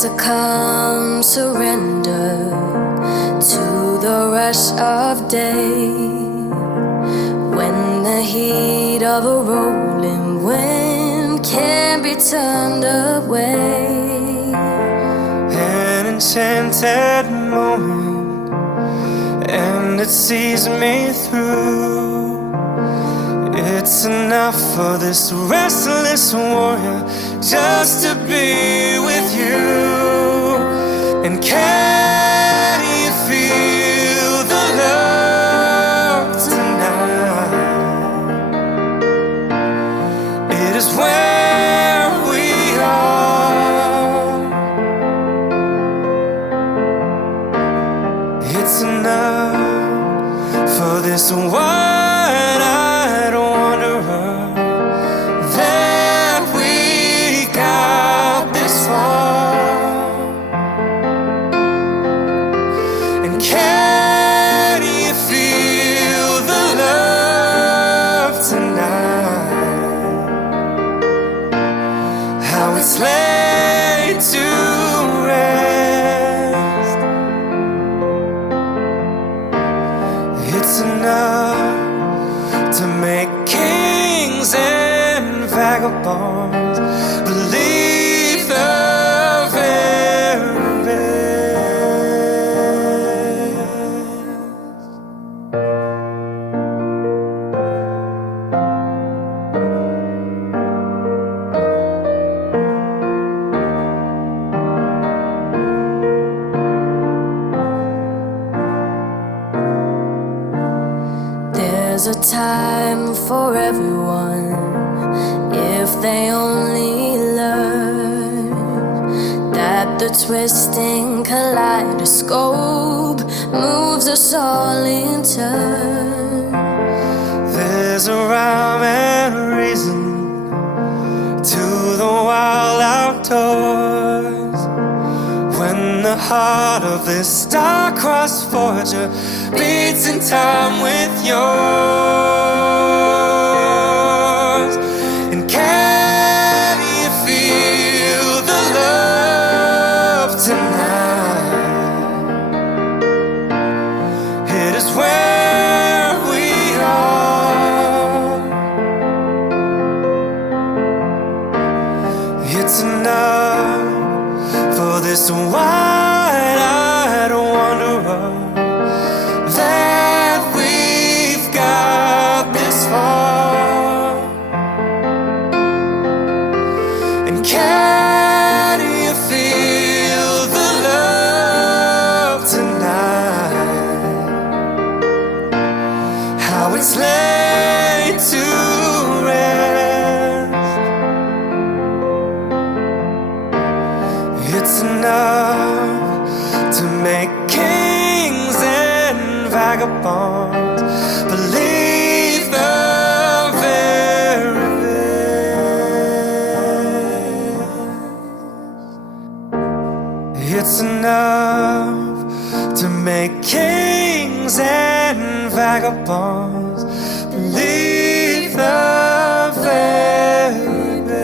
There's a calm surrender to the rush of day, when the heat of a rolling wind can be turned away. An enchanted moment, and it sees me through. It's enough for this restless warrior just to be with you. And can you feel the love tonight? It is where we are. It's enough for this wide-eyed wanderer that we got this far. And can you feel the love tonight? How it's laid to rest. It's enough to make kings and vagabonds believe the very best. There's a time for everyone, if they only learn that the twisting kaleidoscope moves us all in turn. There's a rhyme and a reason to the wild outdoors, when the heart of this star-crossed voyager beats in time with yours. And can you feel the love tonight? It is where we are. It's enough for this wide-eyed wanderer that we've got this far. And can you feel the love tonight? How it's laid to rest. It's enough to make kings and vagabonds believe the very best. It's enough to make kings and vagabonds believe the very best.